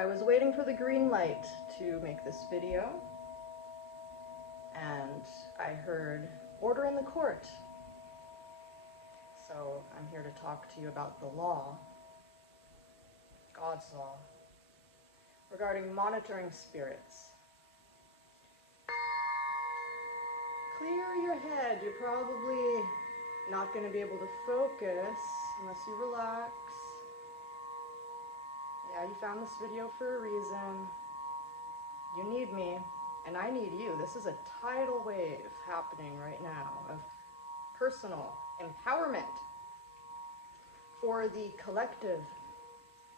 I was waiting for the green light to make this video, and I heard order in the court. So I'm here to talk to you about the law, God's law, regarding monitoring spirits. Clear your head. You're probably not going to be able to focus unless you relax. Yeah, you found this video for a reason. You need me, and I need you. This is a tidal wave happening right now of personal empowerment for the collective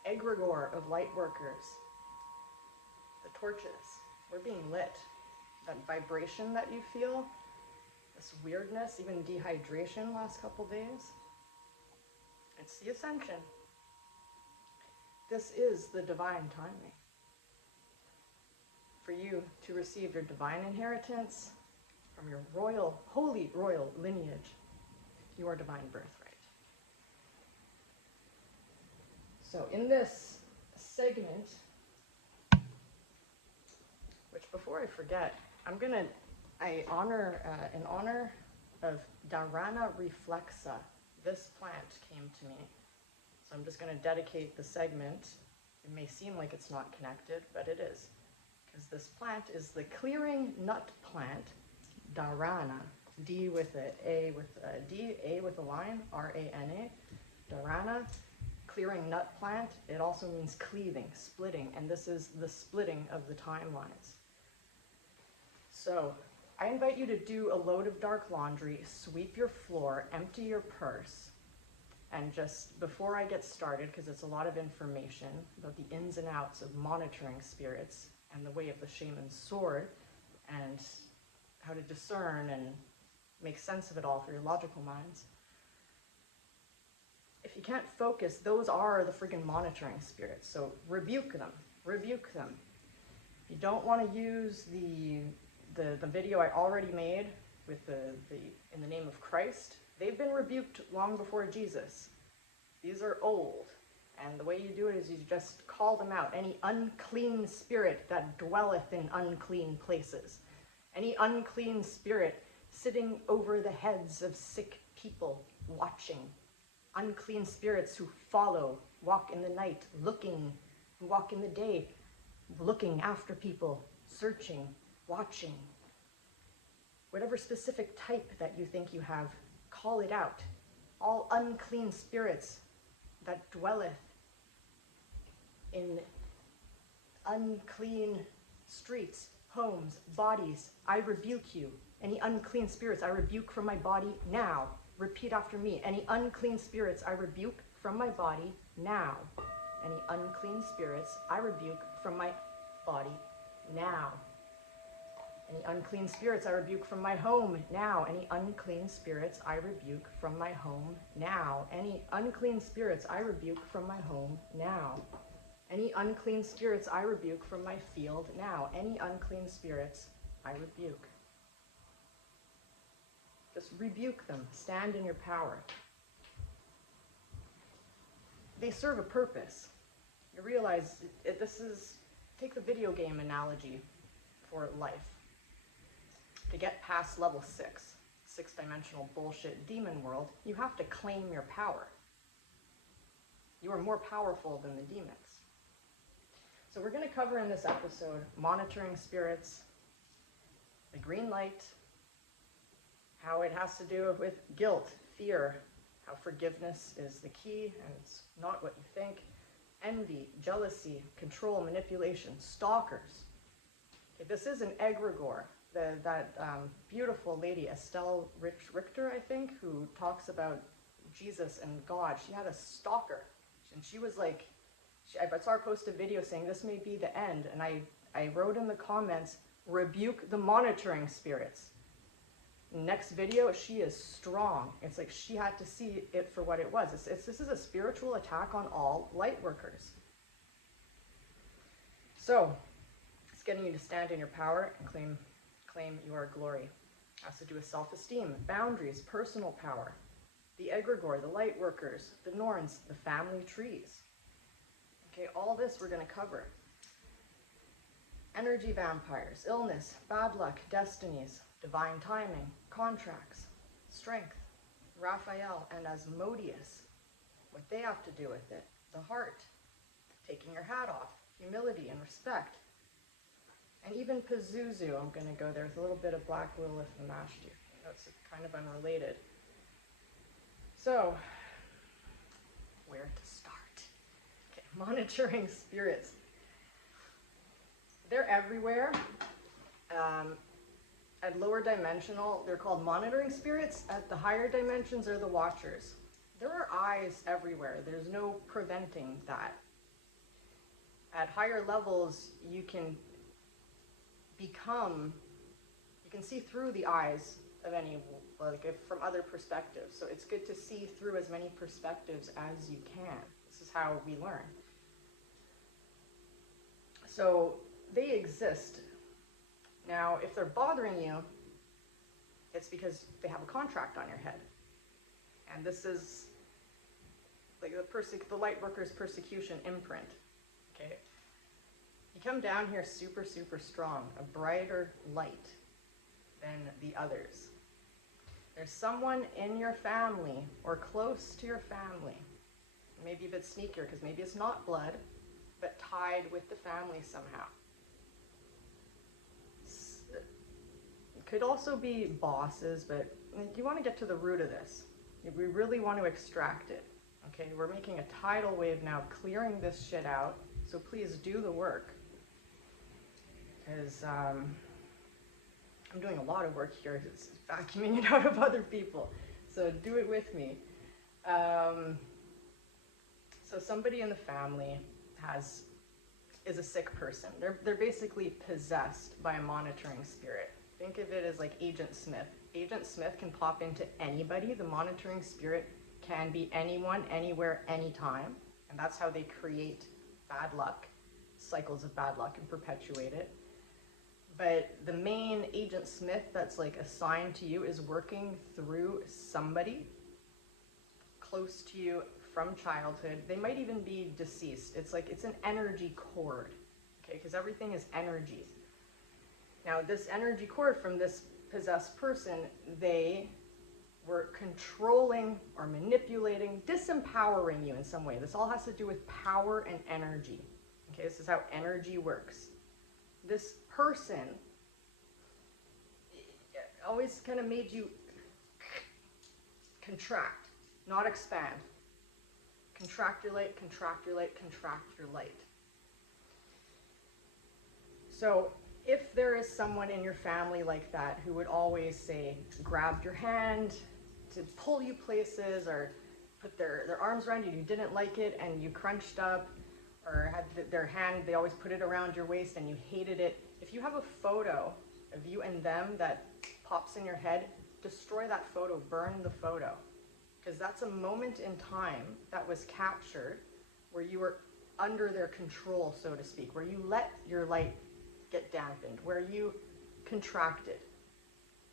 egregore of light workers. The torches, we're being lit. That vibration that you feel, this weirdness, even dehydration last couple days, it's the ascension. This is the divine timing for you to receive your divine inheritance from your royal, holy royal lineage, your divine birthright. So in this segment, which before I forget, in honor of Dharana reflexa, this plant came to me. So I'm just going to dedicate the segment. It may seem like it's not connected, but it is. Because this plant is the clearing nut plant, Dharana, D with a line, R-A-N-A, Dharana, clearing nut plant. It also means cleaving, splitting, and this is the splitting of the timelines. So I invite you to do a load of dark laundry, sweep your floor, empty your purse, and just before I get started, because it's a lot of information about the ins and outs of monitoring spirits and the way of the shaman's sword and how to discern and make sense of it all for your logical minds. If you can't focus, those are the friggin' monitoring spirits. So rebuke them, rebuke them. If you don't want to use the video I already made with in the name of Christ, they've been rebuked long before Jesus. These are old. And the way you do it is you just call them out. Any unclean spirit that dwelleth in unclean places. Any unclean spirit sitting over the heads of sick people, watching. Unclean spirits who follow, walk in the night, looking, who walk in the day, looking after people, searching, watching. Whatever specific type that you think you have, call it out. All unclean spirits that dwelleth in unclean streets, homes, bodies, I rebuke you. Any unclean spirits I rebuke from my body now. Repeat after me. Any unclean spirits I rebuke from my body now. Any unclean spirits I rebuke from my body now. Any unclean spirits I rebuke from my home now. Any unclean spirits I rebuke from my home now. Any unclean spirits I rebuke from my home now. Any unclean spirits I rebuke from my field now. Any unclean spirits I rebuke. Just rebuke them. Stand in your power. They serve a purpose. You realize take the video game analogy for life. To get past level 6, six-dimensional bullshit demon world, you have to claim your power. You are more powerful than the demons. So we're going to cover in this episode monitoring spirits, the green light, how it has to do with guilt, fear, how forgiveness is the key and it's not what you think, envy, jealousy, control, manipulation, stalkers. Okay, this is an egregore. That beautiful lady, Estelle Richter, I think, who talks about Jesus and God, she had a stalker. And she was like, I saw her post a video saying this may be the end. And I wrote in the comments, rebuke the monitoring spirits. Next video, she is strong. It's like she had to see it for what it was. This is a spiritual attack on all light workers. So, it's getting you to stand in your power and claim your glory. It has to do with self-esteem, boundaries, personal power, the egregore, the light workers, the Norns, the family trees. Okay, all this we're going to cover. Energy vampires, illness, bad luck, destinies, divine timing, contracts, strength, Raphael, and Asmodeus. What they have to do with it, the heart, taking your hat off, humility and respect. And even Pazuzu, I'm going to go there with a little bit of Black Lilith and Mashtu. That's kind of unrelated. So, where to start? Okay, monitoring spirits. They're everywhere. At lower dimensional, they're called monitoring spirits. At the higher dimensions, they're the watchers. There are eyes everywhere. There's no preventing that. At higher levels, you can see through the eyes of any, like if from other perspectives. So it's good to see through as many perspectives as you can. This is how we learn. So they exist. Now, if they're bothering you, it's because they have a contract on your head. And this is like the light worker's persecution imprint. Okay? You come down here super, super strong, a brighter light than the others. There's someone in your family or close to your family, maybe a bit sneakier because maybe it's not blood, but tied with the family somehow. It could also be bosses, but you want to get to the root of this. We really want to extract it. Okay, we're making a tidal wave now, clearing this shit out. So please do the work. Because I'm doing a lot of work here. It's vacuuming it out of other people. So do it with me. So somebody in the family is a sick person. They're basically possessed by a monitoring spirit. Think of it as like Agent Smith. Agent Smith can pop into anybody. The monitoring spirit can be anyone, anywhere, anytime. And that's how they create bad luck, cycles of bad luck, and perpetuate it. But the main Agent Smith that's like assigned to you is working through somebody close to you from childhood. They might even be deceased. It's like it's an energy cord, okay? Because everything is energy. Now, this energy cord from this possessed person, they were controlling or manipulating, disempowering you in some way. This all has to do with power and energy. Okay, this is how energy works. This person always kind of made you contract, not expand. Contract your light, contract your light, contract your light. So if there is someone in your family like that who would always say, grab your hand to pull you places, or put their arms around you, you didn't like it and you crunched up, or had their hand, they always put it around your waist and you hated it. If you have a photo of you and them that pops in your head, destroy that photo, burn the photo. Because that's a moment in time that was captured where you were under their control, so to speak, where you let your light get dampened, where you contracted,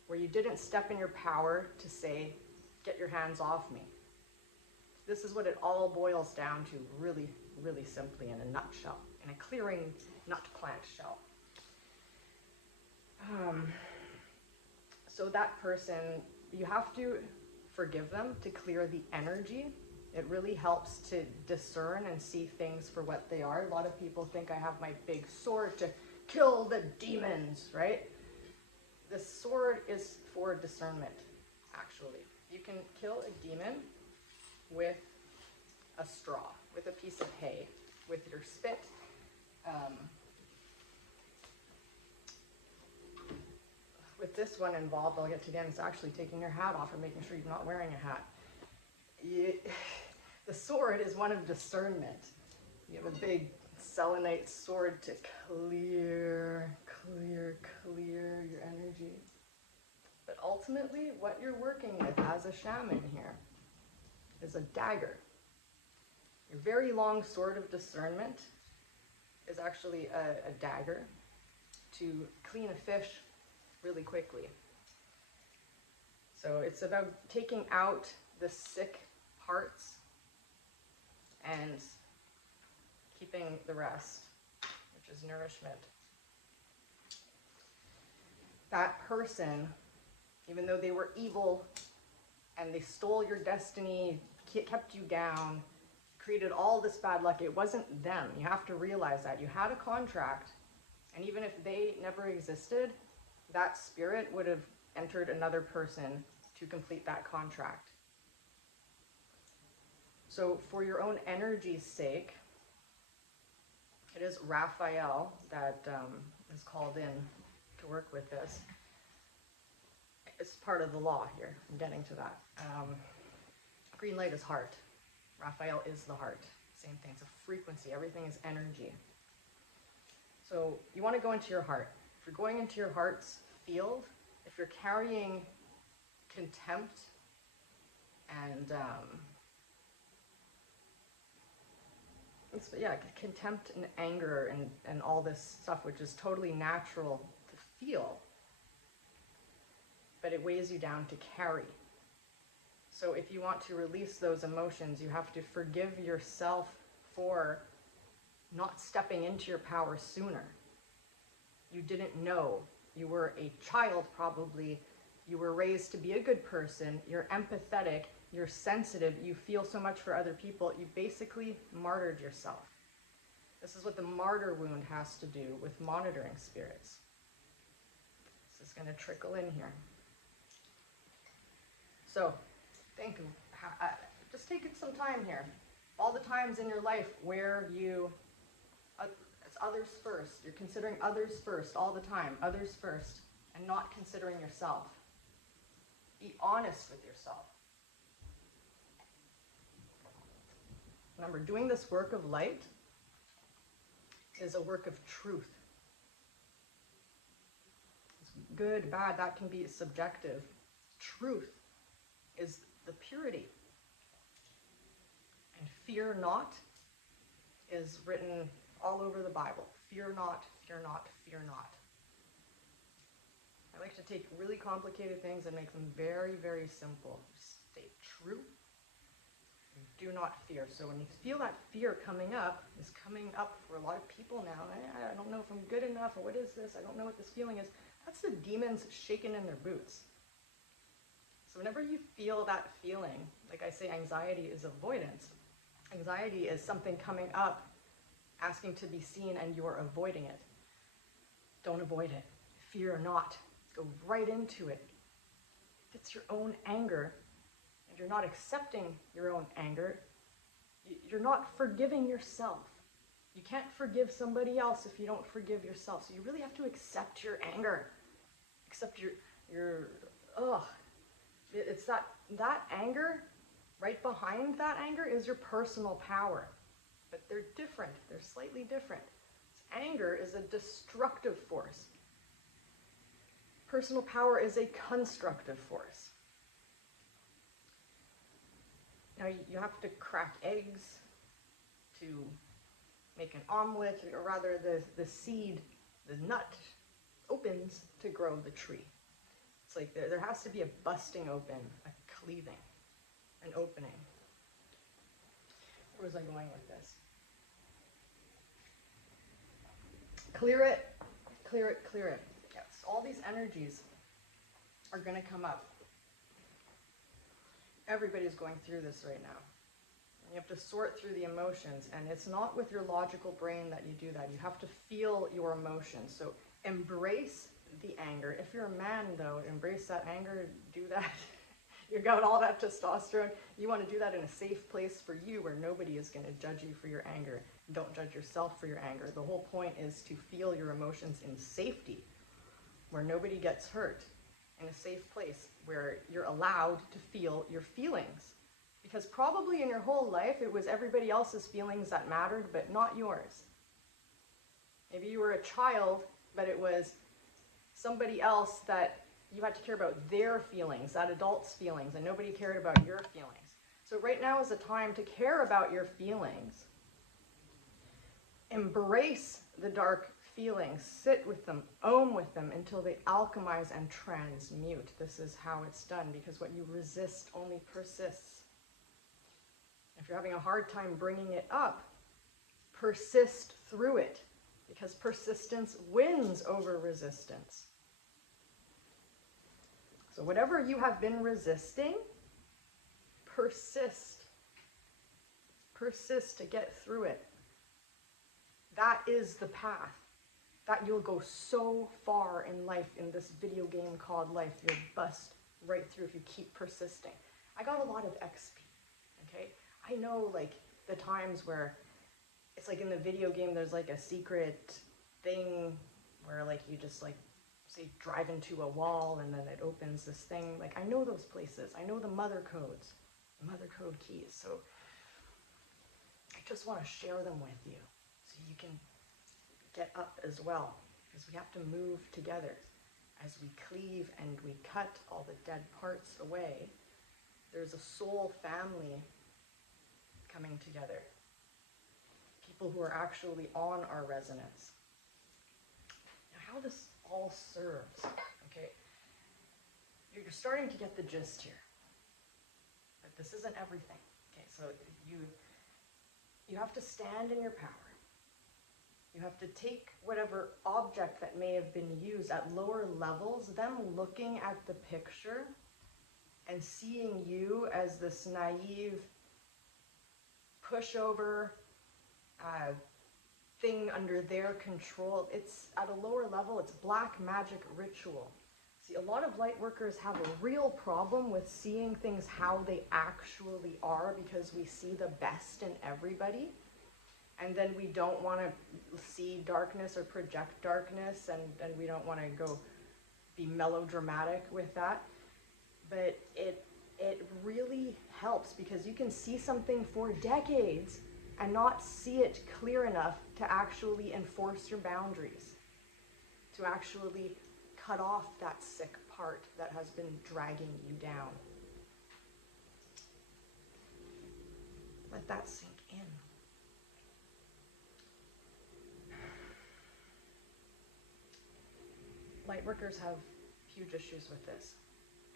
where you didn't step in your power to say, get your hands off me. This is what it all boils down to, really, really simply, in a nutshell, in a clearing nut plant shell. So that person, you have to forgive them to clear the energy. It really helps to discern and see things for what they are. A lot of people think I have my big sword to kill the demons, right? The sword is for discernment, actually. You can kill a demon with a straw, with a piece of hay, with your spit. With this one involved, I'll get to again, it's actually taking your hat off or making sure you're not wearing a hat. The sword is one of discernment. You have a big selenite sword to clear your energy. But ultimately, what you're working with as a shaman here is a dagger. Your very long sword of discernment is actually a dagger to clean a fish really quickly. So it's about taking out the sick parts and keeping the rest, which is nourishment. that person, even though they were evil and they stole your destiny, kept you down, created all this bad luck, it wasn't them. You have to realize that. You had a contract, and even if they never existed, that spirit would have entered another person to complete that contract. So for your own energy's sake, it is Raphael that is called in to work with this. It's part of the law here. I'm getting to that. Green light is heart. Raphael is the heart. Same thing. It's a frequency. Everything is energy. So you want to go into your heart. If you're going into your heart's field, if you're carrying contempt and contempt and anger and all this stuff, which is totally natural to feel, but it weighs you down to carry. So if you want to release those emotions, you have to forgive yourself for not stepping into your power sooner. You didn't know. You were a child probably. You were raised to be a good person. You're empathetic. You're sensitive. You feel so much for other people. You basically martyred yourself. This is what the martyr wound has to do with monitoring spirits. This is going to trickle in here. So, just take some time here. All the times in your life where it's others first. You're considering others first all the time. Others first. And not considering yourself. Be honest with yourself. Remember, doing this work of light is a work of truth. It's good, bad, that can be subjective. Truth is the purity. And fear not is written all over the Bible. Fear not, fear not, fear not. I like to take really complicated things and make them very, very simple. Stay true. Do not fear. So when you feel that fear coming up, is coming up for a lot of people now. I don't know if I'm good enough, or what is this? I don't know what this feeling is. That's the demons shaking in their boots. So whenever you feel that feeling, like I say, anxiety is avoidance. Anxiety is something coming up, asking to be seen, and you're avoiding it. Don't avoid it. Fear not. Go right into it. If it's your own anger, and you're not accepting your own anger, you're not forgiving yourself. You can't forgive somebody else if you don't forgive yourself. So you really have to accept your anger. Accept it's that anger, right behind that anger is your personal power. But they're different. They're slightly different. Anger is a destructive force. Personal power is a constructive force. Now, you have to crack eggs to make an omelet, or rather the seed, the nut, opens to grow the tree. It's like there has to be a busting open, a cleaving, an opening. Where was I going with this? Clear it, clear it, clear it. Yes, all these energies are going to come up. Everybody's going through this right now. You have to sort through the emotions, and it's not with your logical brain that you do that. You have to feel your emotions. So embrace the anger. If you're a man, though, embrace that anger, do that. You've got all that testosterone. You want to do that in a safe place for you where nobody is going to judge you for your anger. Don't judge yourself for your anger. The whole point is to feel your emotions in safety, where nobody gets hurt, in a safe place where you're allowed to feel your feelings. Because probably in your whole life, it was everybody else's feelings that mattered, but not yours. Maybe you were a child, but it was somebody else that you had to care about their feelings, that adult's feelings, and nobody cared about your feelings. So right now is a time to care about your feelings. Embrace the dark feelings, sit with them, own with them until they alchemize and transmute. This is how it's done, because what you resist only persists. If you're having a hard time bringing it up, persist through it, because persistence wins over resistance. So whatever you have been resisting, persist. Persist to get through it. That is the path. That you'll go so far in life, in this video game called life. You'll bust right through if you keep persisting. I got a lot of XP, okay? I know like the times where it's like in the video game there's like a secret thing where like you just like say drive into a wall and then it opens this thing. Like I know those places. I know the mother codes, the mother code keys. So I just want to share them with you so you can get up as well, because we have to move together. As we cleave and we cut all the dead parts away, there's a soul family coming together. People who are actually on our resonance. Now, how this all serves, okay? You're starting to get the gist here. But this isn't everything. Okay, so you have to stand in your power. You have to take whatever object that may have been used at lower levels, them looking at the picture and seeing you as this naive pushover thing under their control. It's at a lower level, it's black magic ritual. See, a lot of light workers have a real problem with seeing things how they actually are, because we see the best in everybody. And then we don't want to see darkness or project darkness, and we don't want to go be melodramatic with that. But it really helps, because you can see something for decades and not see it clear enough to actually enforce your boundaries, to actually cut off that sick part that has been dragging you down. Let that sink in. Lightworkers have huge issues with this.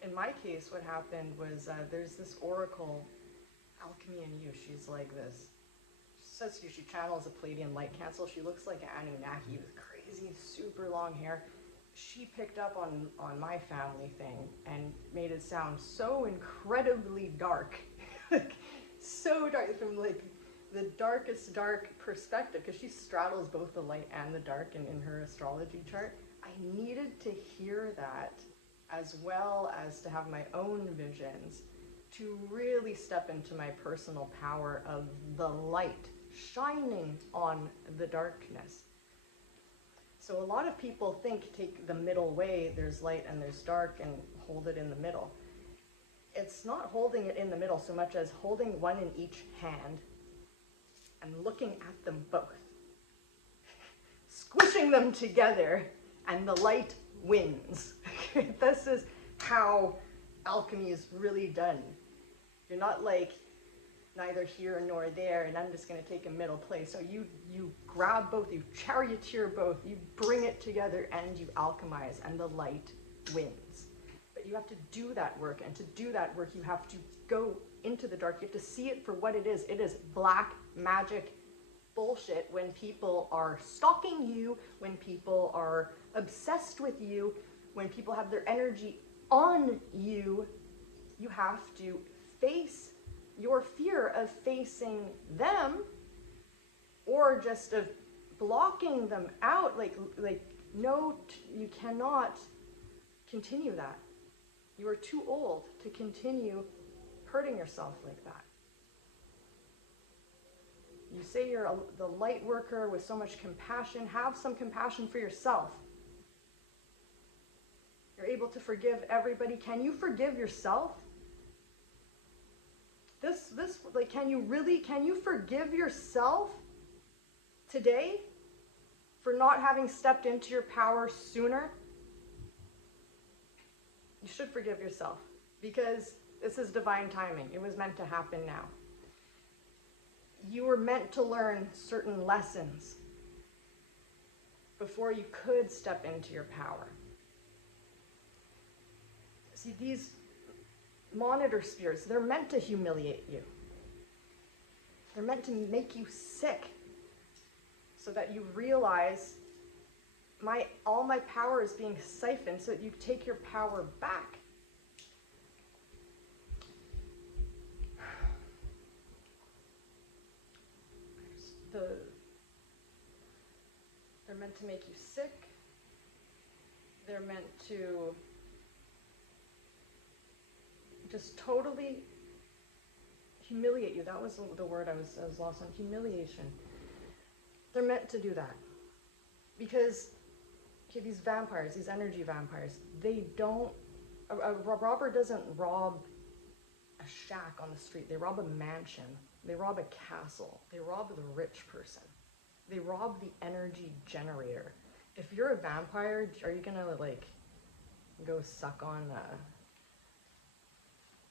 In my case, what happened was there's this oracle, Alchemy in You. She's like this. She says she channels a Palladian light cancel. She looks like an Anunnaki with crazy, super long hair. She picked up on my family thing and made it sound so incredibly dark. So dark, from like the darkest dark perspective, because she straddles both the light and the dark in her astrology chart. I needed to hear that, as well as to have my own visions, to really step into my personal power of the light shining on the darkness. So a lot of people think, take the middle way, there's light and there's dark, and hold it in the middle. It's not holding it in the middle so much as holding one in each hand and looking at them both, squishing them together, and the light wins. This is how alchemy is really done. You're not like neither here nor there, and I'm just going to take a middle place. So you grab both, you charioteer both, you bring it together, and you alchemize, and the light wins. But you have to do that work, and to do that work, you have to go into the dark. You have to see it for what it is. It is black magic bullshit when people are stalking you, when people are obsessed with you, when people have their energy on you. You have to face your fear of facing them, or just of blocking them out. Like no, you cannot continue that. You are too old to continue hurting yourself like that. You say you're the light worker with so much compassion. Have some compassion for yourself. You're able to forgive everybody. Can you forgive yourself? Like, can you forgive yourself today for not having stepped into your power sooner? You should forgive yourself, because this is divine timing. It was meant to happen now. You were meant to learn certain lessons before you could step into your power. See, these monitor spirits, they're meant to humiliate you. They're meant to make you sick so that you realize all my power is being siphoned, so that you take your power back. they're meant to make you sick. They're meant to just totally humiliate you. That was the word I was lost on. Humiliation. They're meant to do that. Because these vampires, these energy vampires, they don't, a robber doesn't rob a shack on the street. They rob a mansion. They rob a castle. They rob the rich person. They rob the energy generator. If you're a vampire, are you gonna like go suck on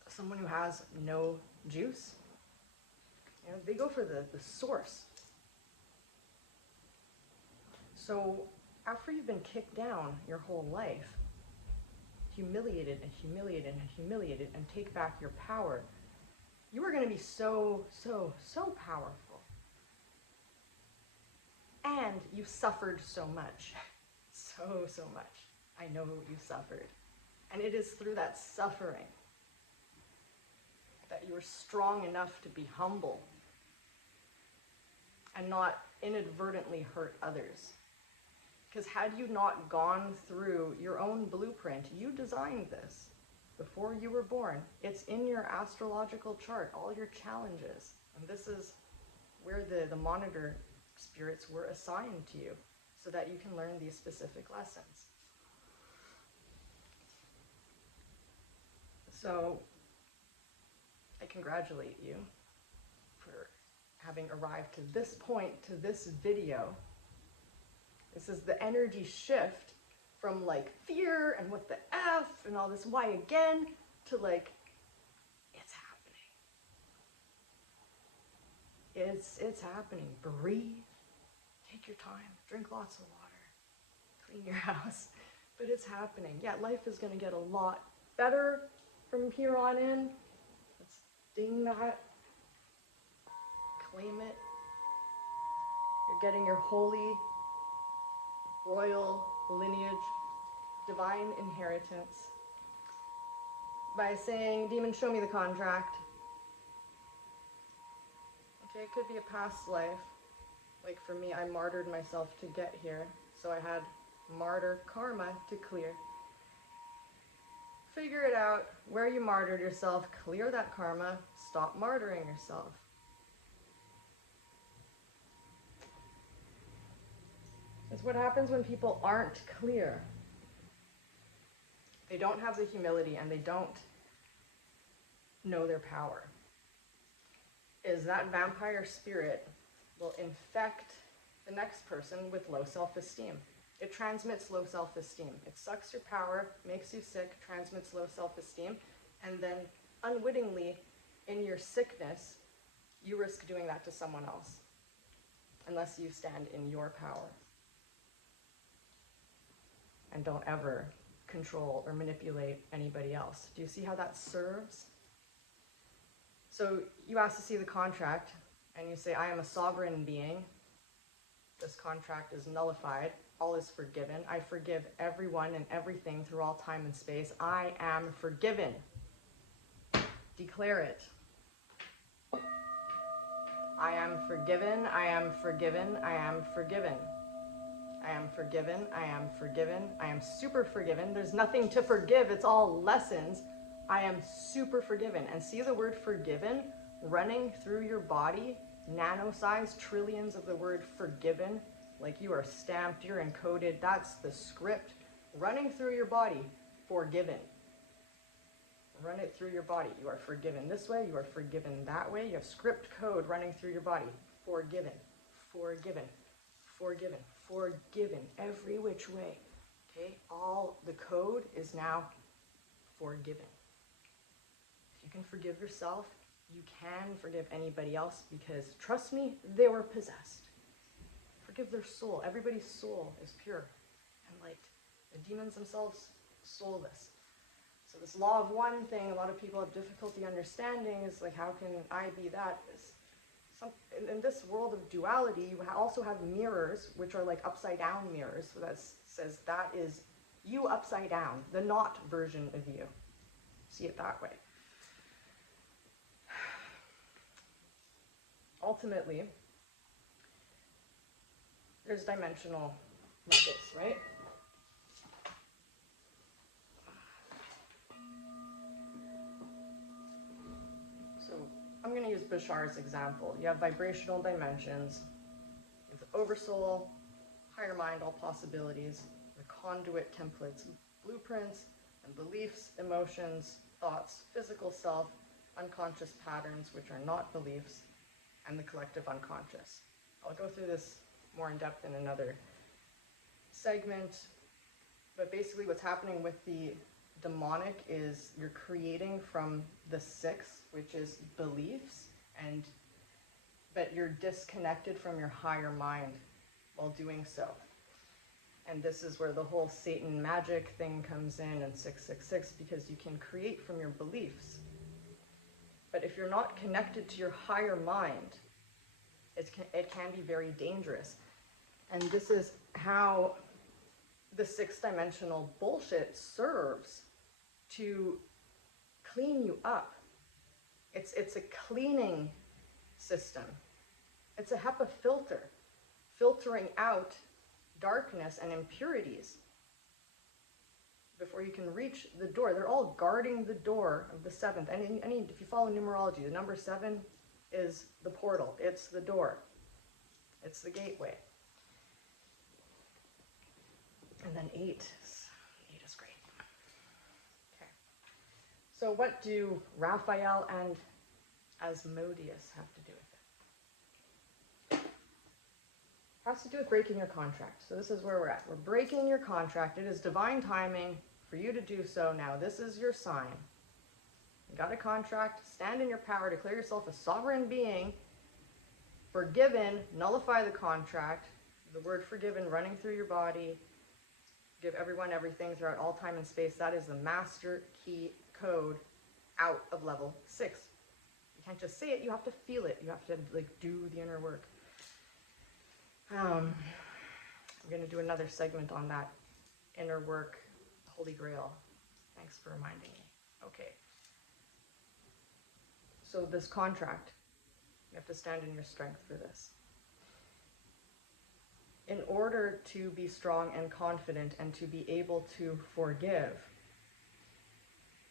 someone who has no juice? You know, they go for the source. So after you've been kicked down your whole life, humiliated and humiliated and humiliated, and take back your power, you are going to be so powerful. And you suffered so much. So much. I know you suffered. And it is through that suffering that you are strong enough to be humble and not inadvertently hurt others. Because had you not gone through your own blueprint, you designed this before you were born. It's in your astrological chart, all your challenges. And this is where the monitor spirits were assigned to you so that you can learn these specific lessons. So I congratulate you for having arrived to this point, to this video. This is the energy shift from like fear and what the F and all this why again to like, it's happening. It's happening. Breathe. Take your time. Drink lots of water. Clean your house. But it's happening. Yeah, life is going to get a lot better from here on in. Let's ding that. Claim it. You're getting your holy royal lineage, divine inheritance, by saying, demon, show me the contract. Okay, it could be a past life. Like for me, I martyred myself to get here, so I had martyr karma to clear. Figure it out, where you martyred yourself, clear that karma, stop martyring yourself. It's what happens when people aren't clear. They don't have the humility and they don't know their power. Is that vampire spirit will infect the next person with low self-esteem. It transmits low self-esteem. It sucks your power, makes you sick, transmits low self-esteem, and then unwittingly, in your sickness, you risk doing that to someone else, unless you stand in your power. And don't ever control or manipulate anybody else. Do you see how that serves? So you ask to see the contract, and you say, I am a sovereign being. This contract is nullified. All is forgiven. I forgive everyone and everything through all time and space. I am forgiven. Declare it. I am forgiven. I am forgiven. I am forgiven. I am forgiven, I am forgiven, I am super forgiven. There's nothing to forgive, it's all lessons. I am super forgiven. And see the word forgiven running through your body, nano-sized trillions of the word forgiven, like you are stamped, you're encoded. That's the script running through your body, forgiven. Run it through your body. You are forgiven this way, you are forgiven that way. You have script code running through your body. Forgiven, forgiven, forgiven, forgiven, every which way. Okay, all the code is now forgiven. If you can forgive yourself, you can forgive anybody else, because trust me, they were possessed. Forgive their soul. Everybody's soul is pure and light. The demons themselves soulless. So this law of one thing, a lot of people have difficulty understanding, is like, how can I be that? In this world of duality, you also have mirrors, which are like upside down mirrors. So that says that is you upside down, the not version of you. See it that way. Ultimately, there's dimensional levels, right? So I'm going to use Bashar's example. You have vibrational dimensions, you have the oversoul, higher mind, all possibilities, the conduit templates, blueprints, and beliefs, emotions, thoughts, physical self, unconscious patterns, which are not beliefs, and the collective unconscious. I'll go through this more in depth in another segment, but basically what's happening with the demonic is you're creating from the six, which is beliefs, but you're disconnected from your higher mind while doing so. And this is where the whole Satan magic thing comes in 666, because you can create from your beliefs. But if you're not connected to your higher mind, it can be very dangerous. And this is how the six-dimensional bullshit serves to clean you up. It's a cleaning system. It's a HEPA filter, filtering out darkness and impurities before you can reach the door. They're all guarding the door of the seventh. If you follow numerology, the number 7 is the portal. It's the door. It's the gateway. And then 8 is great. Okay. So what do Raphael and Asmodeus have to do with it? Has to do with breaking your contract. So this is where we're at. We're breaking your contract. It is divine timing for you to do so now. This is your sign. You got a contract. Stand in your power. Declare yourself a sovereign being. Forgiven. Nullify the contract. The word forgiven running through your body. Give everyone everything throughout all time and space. That is the master key code out of level 6. You can't just say it. You have to feel it. You have to do the inner work. I'm going to do another segment on that inner work, Holy Grail. Thanks for reminding me. Okay. So this contract, you have to stand in your strength for this. In order to be strong and confident and to be able to forgive,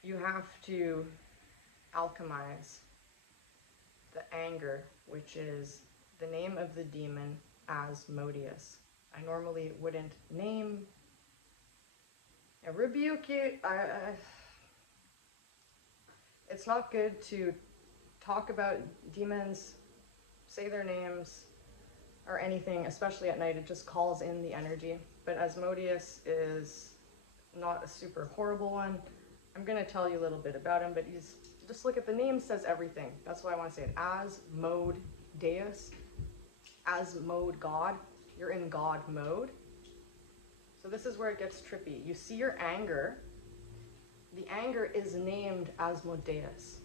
you have to alchemize the anger, which is the name of the demon, Asmodeus. I normally wouldn't name and rebuke you. It's not good to talk about demons, say their names, or anything, especially at night. It just calls in the energy. But Asmodeus is not a super horrible one. I'm going to tell you a little bit about him, but just look at the name, says everything. That's why I want to say it. Asmodeus. As mode God, you're in God mode. So this is where it gets trippy. You see your anger. The anger is named Asmodeus.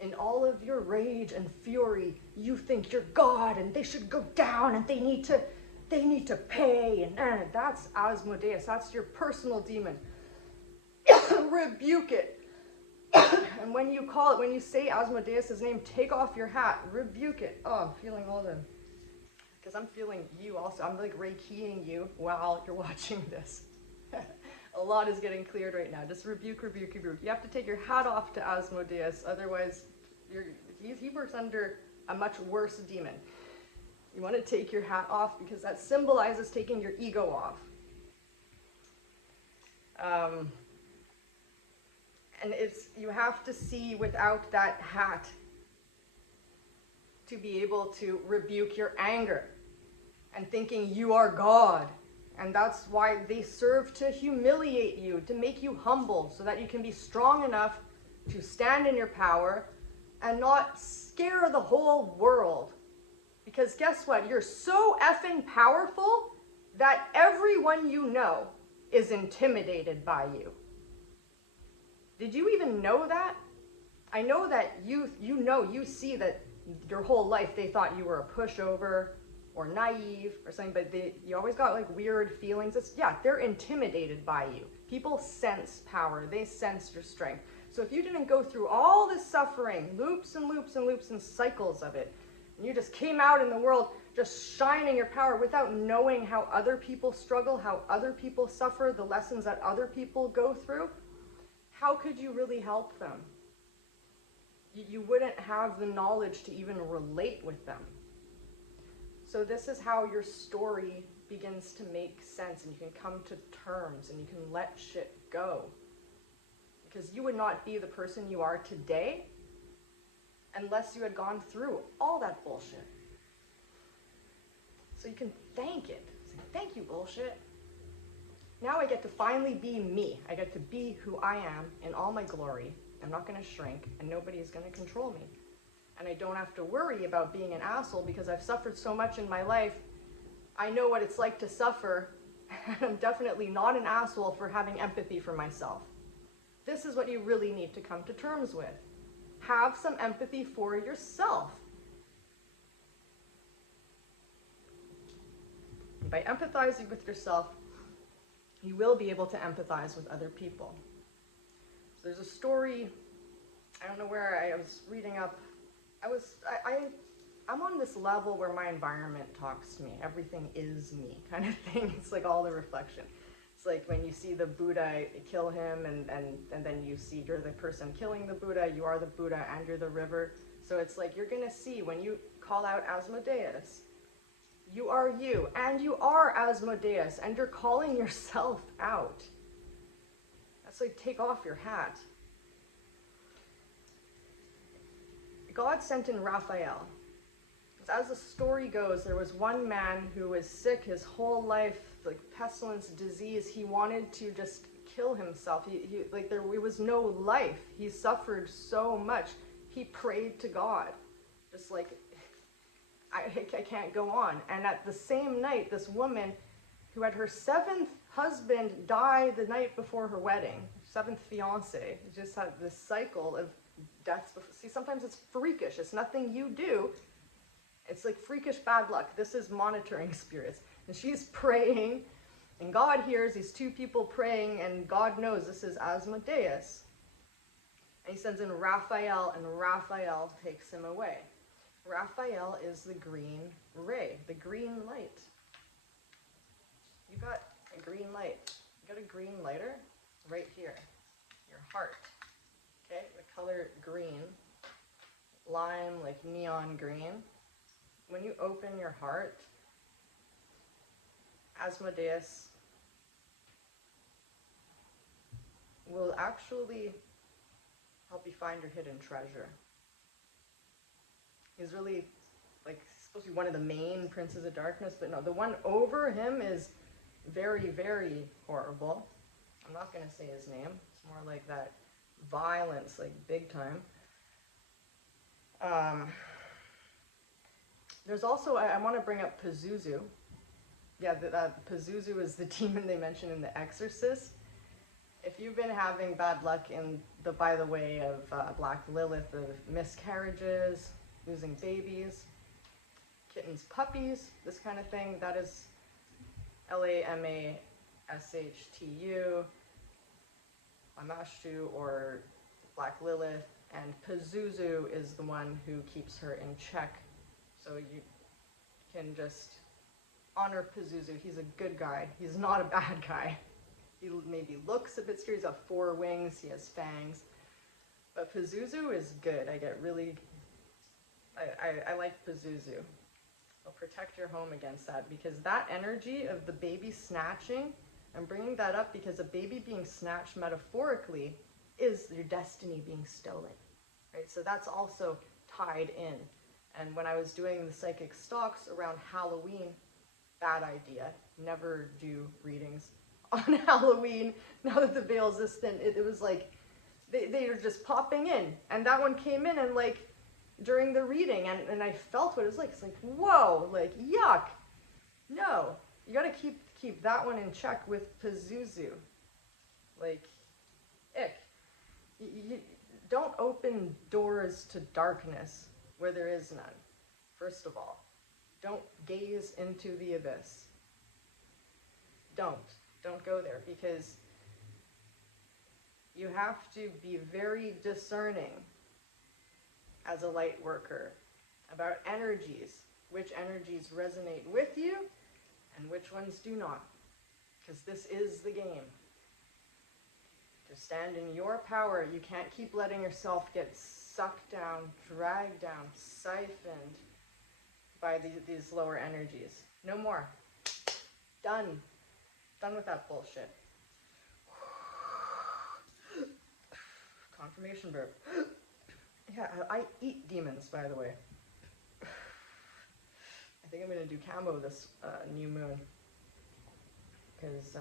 In all of your rage and fury, you think you're God and they should go down and they need to pay, and that's Asmodeus. That's your personal demon. Rebuke it. And when you say Asmodeus' name, take off your hat, rebuke it. Oh, I'm feeling all the... Because I'm feeling you also. I'm like Reiki-ing you while you're watching this. A lot is getting cleared right now. Just rebuke, rebuke, rebuke. You have to take your hat off to Asmodeus. Otherwise, he works under a much worse demon. You want to take your hat off because that symbolizes taking your ego off. And you have to see without that hat to be able to rebuke your anger and thinking you are God. And that's why they serve to humiliate you, to make you humble, so that you can be strong enough to stand in your power and not scare the whole world. Because guess what? You're so effing powerful that everyone you know is intimidated by you. Did you even know that? I know that you see that your whole life they thought you were a pushover or naive or something, but you always got like weird feelings. They're intimidated by you. People sense power. They sense your strength. So if you didn't go through all this suffering, loops and loops and loops and cycles of it, And you just came out in the world just shining your power without knowing how other people struggle, how other people suffer, the lessons that other people go through, how could you really help them? You wouldn't have the knowledge to even relate with them. So this is how your story begins to make sense, and you can come to terms, and you can let shit go. Because you would not be the person you are today unless you had gone through all that bullshit. So you can thank it. Say, thank you, bullshit. Now I get to finally be me. I get to be who I am in all my glory. I'm not going to shrink, and nobody is going to control me. And I don't have to worry about being an asshole because I've suffered so much in my life. I know what it's like to suffer, and I'm definitely not an asshole for having empathy for myself. This is what you really need to come to terms with. Have some empathy for yourself. And by empathizing with yourself, you will be able to empathize with other people. So there's a story, I don't know where, I was reading up, I'm on this level where my environment talks to me. Everything is me kind of thing. It's like all the reflection. It's like when you see the Buddha, kill him, and then you see you're the person killing the Buddha, you are the Buddha, and you're the river. So it's like you're going to see when you call out Asmodeus, you are you, and you are Asmodeus, and you're calling yourself out. That's like take off your hat. God sent in Raphael. As the story goes, there was one man who was sick his whole life, like pestilence, disease. He wanted to just kill himself. There was no life. He suffered so much. He prayed to God, just like, I can't go on. And at the same night, this woman who had her 7th husband die the night before her wedding, 7th fiance, just had this cycle of deaths. See, sometimes it's freakish. It's nothing you do. It's like freakish bad luck. This is monitoring spirits. And she's praying, and God hears these two people praying, and God knows this is Asmodeus. And he sends in Raphael, and Raphael takes him away. Raphael is the green ray, the green light. You got a green light. You got a green lighter right here, your heart. Okay, the color green, lime, like neon green. When you open your heart, Asmodeus will actually help you find your hidden treasure. He's really, like, supposed to be one of the main princes of darkness, but no, the one over him is very, very horrible. I'm not going to say his name. It's more like that violence, like big time. There's also, I want to bring up Pazuzu. Yeah, Pazuzu is the demon they mention in The Exorcist. If you've been having bad luck in the, by the way of Black Lilith, of miscarriages, losing babies, kittens, puppies, this kind of thing, that is Lamashtu, Lamashtu, or Black Lilith, and Pazuzu is the one who keeps her in check. So you can just honor Pazuzu. He's a good guy. He's not a bad guy. He maybe looks a bit scary. He's got 4 wings. He has fangs. But Pazuzu is good. I get really... I like Pazuzu. I'll protect your home against that, because that energy of the baby snatching, I'm bringing that up because a baby being snatched metaphorically is your destiny being stolen, right? So that's also tied in. And when I was doing the psychic stalks around Halloween, bad idea, never do readings on Halloween. Now that the veil's this thin, it was like, they were just popping in. And that one came in and like, during the reading, and I felt what it was like. It's like, whoa, like, yuck. No, you gotta keep that one in check with Pazuzu. Like, ick. You don't open doors to darkness where there is none, first of all. Don't gaze into the abyss. Don't go there, because you have to be very discerning as a light worker about energies, which energies resonate with you and which ones do not. Because this is the game. To stand in your power, you can't keep letting yourself get sucked down, dragged down, siphoned by these lower energies. No more. Done. Done with that bullshit. Confirmation burp. Yeah, I eat demons, by the way. I think I'm going to do camo this new moon. Because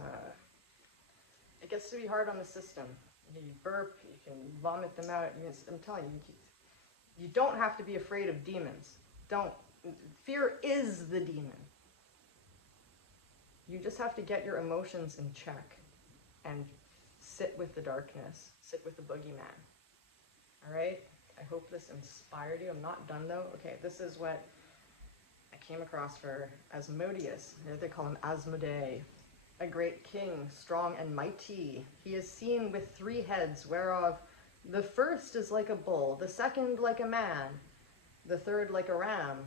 it gets to be hard on the system. You burp, you can vomit them out. I'm telling you, you don't have to be afraid of demons. Don't. Fear is the demon. You just have to get your emotions in check and sit with the darkness, sit with the boogeyman. All right? I hope this inspired you. I'm not done though. Okay, this is what I came across for Asmodeus. They call him Asmodee. A great king, strong and mighty. He is seen with 3 heads, whereof the first is like a bull, the second like a man, the third like a ram.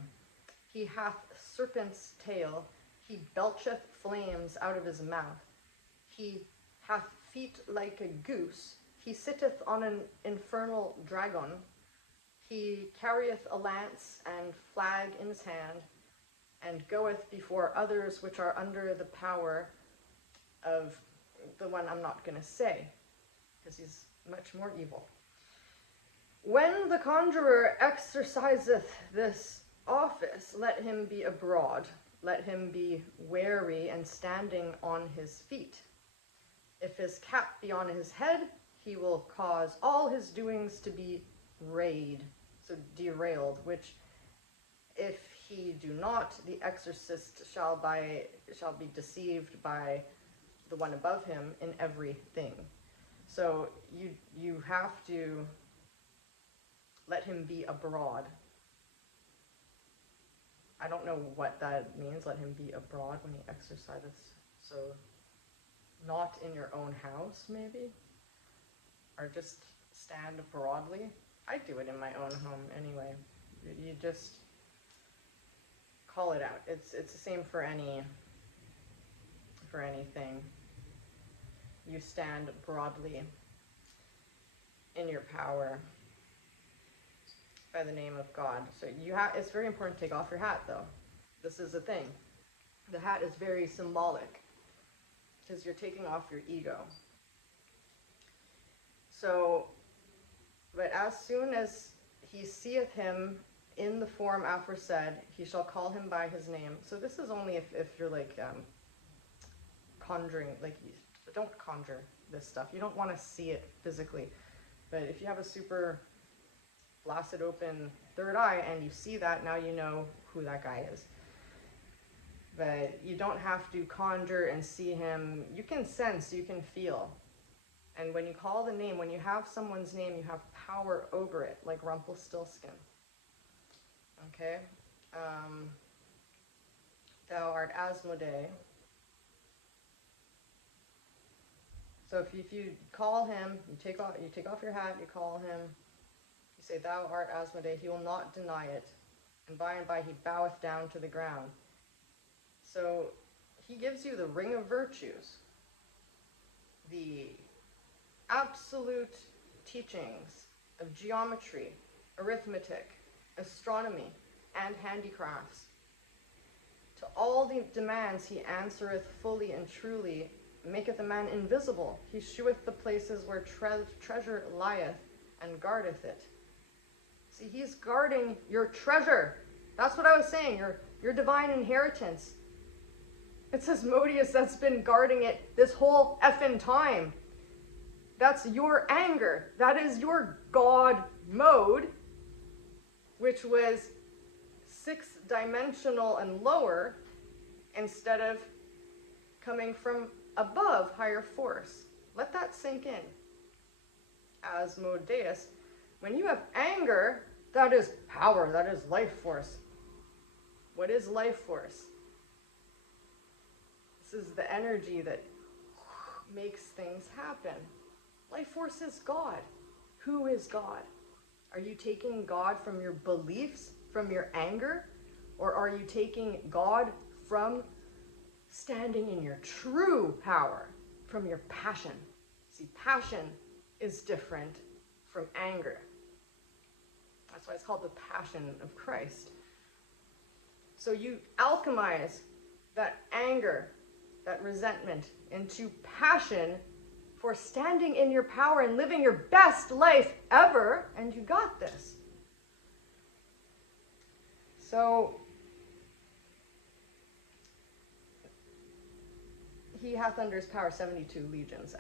He hath serpent's tail, he belcheth flames out of his mouth. He hath feet like a goose, he sitteth on an infernal dragon. He carrieth a lance and flag in his hand, and goeth before others which are under the power of the one I'm not going to say, because he's much more evil. When the conjurer exerciseth this office, let him be abroad, let him be wary and standing on his feet. If his cap be on his head, he will cause all his doings to be rayed, so derailed, which if he do not, the exorcist shall be deceived by the one above him in everything. So you have to let him be abroad. I don't know what that means, let him be abroad when he exercises. So not in your own house, maybe? Or just stand broadly. I do it in my own home anyway. You just call it out. It's the same for anything. You stand broadly in your power by the name of God. So it's very important to take off your hat though. This is the thing. The hat is very symbolic because you're taking off your ego. So, but as soon as he seeth him in the form aforesaid, he shall call him by his name. So this is only if you're like conjuring, like don't conjure this stuff. You don't want to see it physically. But if you have a super blasted open third eye and you see that, now you know who that guy is. But you don't have to conjure and see him. You can sense, you can feel. And when you call the name, when you have someone's name, you have power over it, like Rumpelstiltskin. Okay? Thou art Asmodee. So if you call him, you take off your hat, you call him, you say, Thou art Asmodee, he will not deny it. And by he boweth down to the ground. So he gives you the ring of virtues, the absolute teachings of geometry, arithmetic, astronomy, and handicrafts. To all the demands he answereth fully and truly, maketh a man invisible. He sheweth the places where treasure lieth, and guardeth it. See, he's guarding your treasure. That's what I was saying, your divine inheritance. It says Asmodeus that's been guarding it this whole effing time. That's your anger. That is your God mode, which was 6-dimensional and lower, instead of coming from above, higher force. Let that sink in. Asmodeus, when you have anger, that is power, that is life force. What is life force? This is the energy that makes things happen. Life force is God. Who is God? Are you taking God from your beliefs from your anger? Or are you taking God from standing in your true power, from your passion? See, passion is different from anger. That's why it's called the passion of Christ. So you alchemize that anger, that resentment, into passion for standing in your power and living your best life ever, and you got this. So, he hath under his power 72 legions.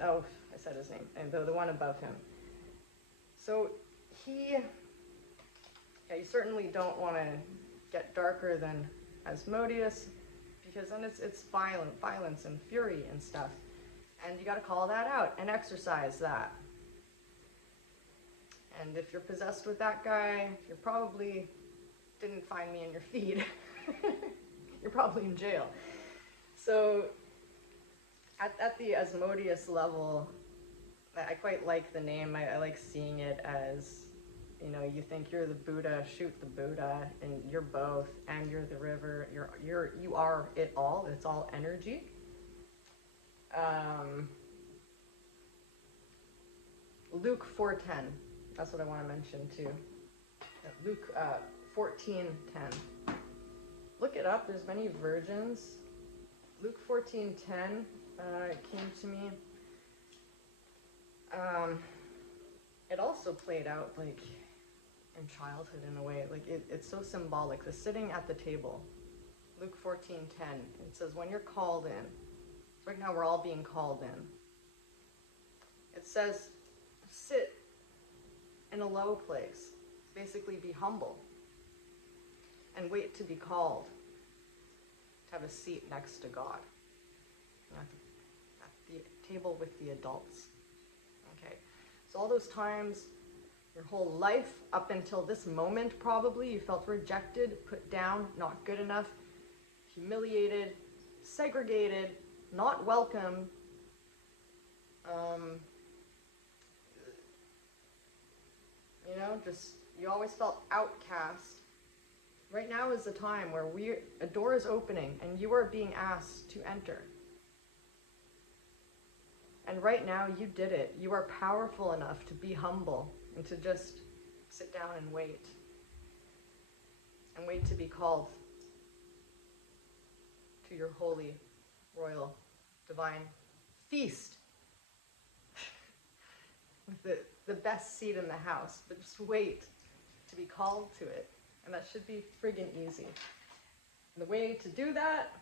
Oh, I said his name. And the one above him. So, you certainly don't want to get darker than Asmodeus, because then it's violence and fury and stuff. And you got to call that out and exercise that. And if you're possessed with that guy, you probably didn't find me in your feed. You're probably in jail. So at the Asmodeus level, I quite like the name. I like seeing it as, you think you're the Buddha, shoot the Buddha, and you're both, and you're the river. You are it all. It's all energy. Luke 4:10. That's what I want to mention too. Luke 14:10. Look it up. There's many versions. Luke 14:10 came to me. It also played out like in childhood in a way. Like it's so symbolic. The sitting at the table. Luke 14:10. It says when you're called in. Right now we're all being called in. It says sit in a low place. Basically be humble. And wait to be called. To have a seat next to God. At the table with the adults. Okay. So all those times, your whole life, up until this moment probably, you felt rejected, put down, not good enough, humiliated, segregated, not welcome. You always felt outcast. Right now is the time where a door is opening and you are being asked to enter. And right now you did it. You are powerful enough to be humble and to just sit down and wait. And wait to be called to your holy, royal, divine feast. With the best seat in the house. But just wait to be called to it. And that should be friggin' easy. And the way to do that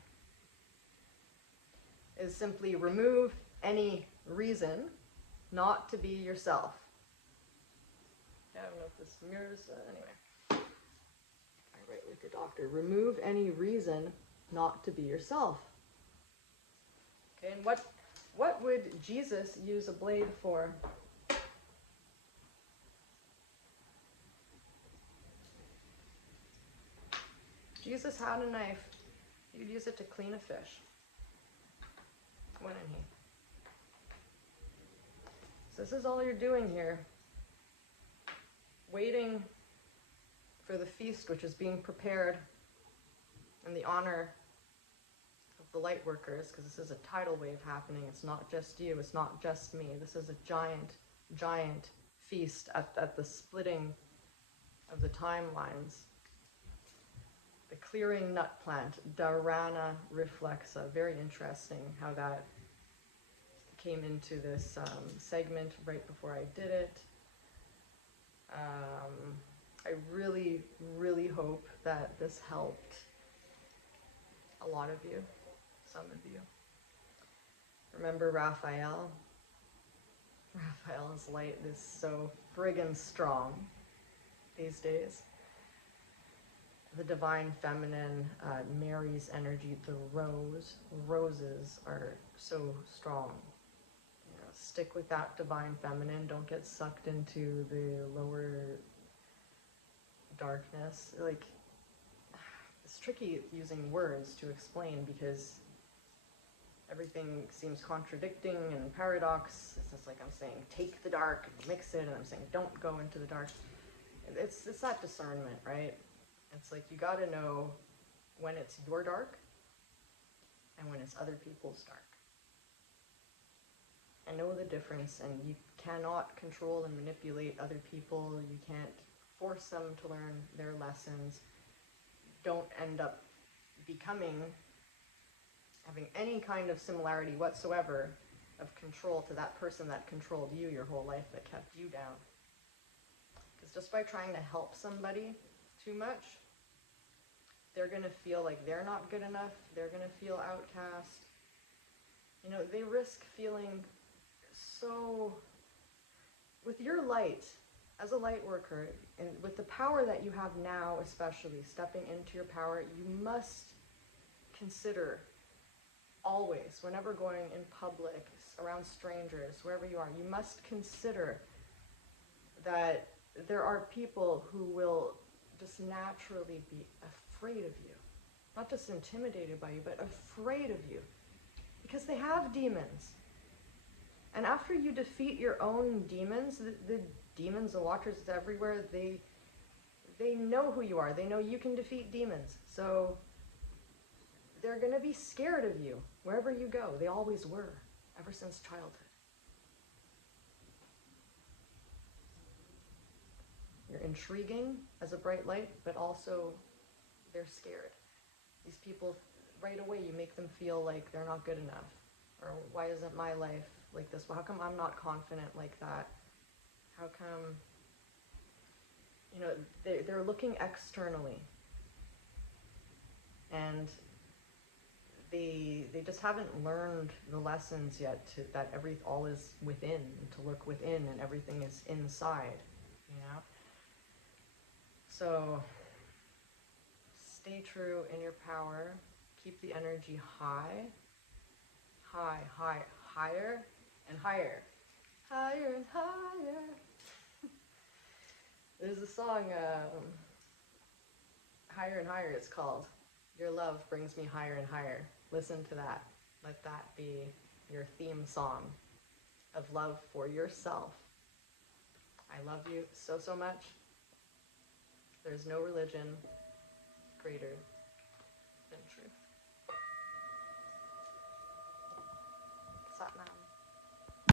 is simply remove any reason not to be yourself. I don't know if this mirrors, anyway. I write like a doctor. Remove any reason not to be yourself. Okay, and what would Jesus use a blade for? Jesus had a knife. You'd use it to clean a fish. Wouldn't he? So this is all you're doing here. Waiting for the feast which is being prepared in the honor of the light workers, because this is a tidal wave happening. It's not just you. It's not just me. This is a giant, giant feast at the splitting of the timelines. The clearing nut plant, Dharana reflexa. Very interesting how that came into this segment right before I did it. I really, really hope that this helped a lot of you, some of you. Remember Raphael? Raphael's light is so friggin' strong these days. The divine feminine, Mary's energy, the roses are so strong. Stick with that divine feminine. Don't get sucked into the lower darkness. Like, it's tricky using words to explain because everything seems contradicting and paradox. It's just like I'm saying, take the dark and mix it, and I'm saying, don't go into the dark. It's that discernment, right? It's like you got to know when it's your dark and when it's other people's dark. And know the difference, and you cannot control and manipulate other people. You can't force them to learn their lessons. Don't end up having any kind of similarity whatsoever of control to that person that controlled you your whole life, that kept you down. Because just by trying to help somebody too much, they're going to feel like they're not good enough. They're going to feel outcast. You know, they risk feeling so... With your light, as a light worker, and with the power that you have now, especially, stepping into your power, you must consider always, whenever going in public, around strangers, wherever you are, you must consider that there are people who will just naturally be afraid of you. Not just intimidated by you, but afraid of you. Because they have demons. And after you defeat your own demons, the demons, the watchers everywhere, they know who you are. They know you can defeat demons. So they're going to be scared of you wherever you go. They always were, ever since childhood. You're intriguing as a bright light, but also they're scared. These people, right away, you make them feel like they're not good enough. Or why isn't my life like this? Well, how come I'm not confident like that? How come, you know, they're looking externally. And they just haven't learned the lessons yet that all is within, and to look within, and everything is inside, you know? So stay true in your power. Keep the energy high, higher and higher. Higher and higher. There's a song, Higher and Higher, it's called. Your love brings me higher and higher. Listen to that. Let that be your theme song of love for yourself. I love you so, so much. There's no religion greater than truth.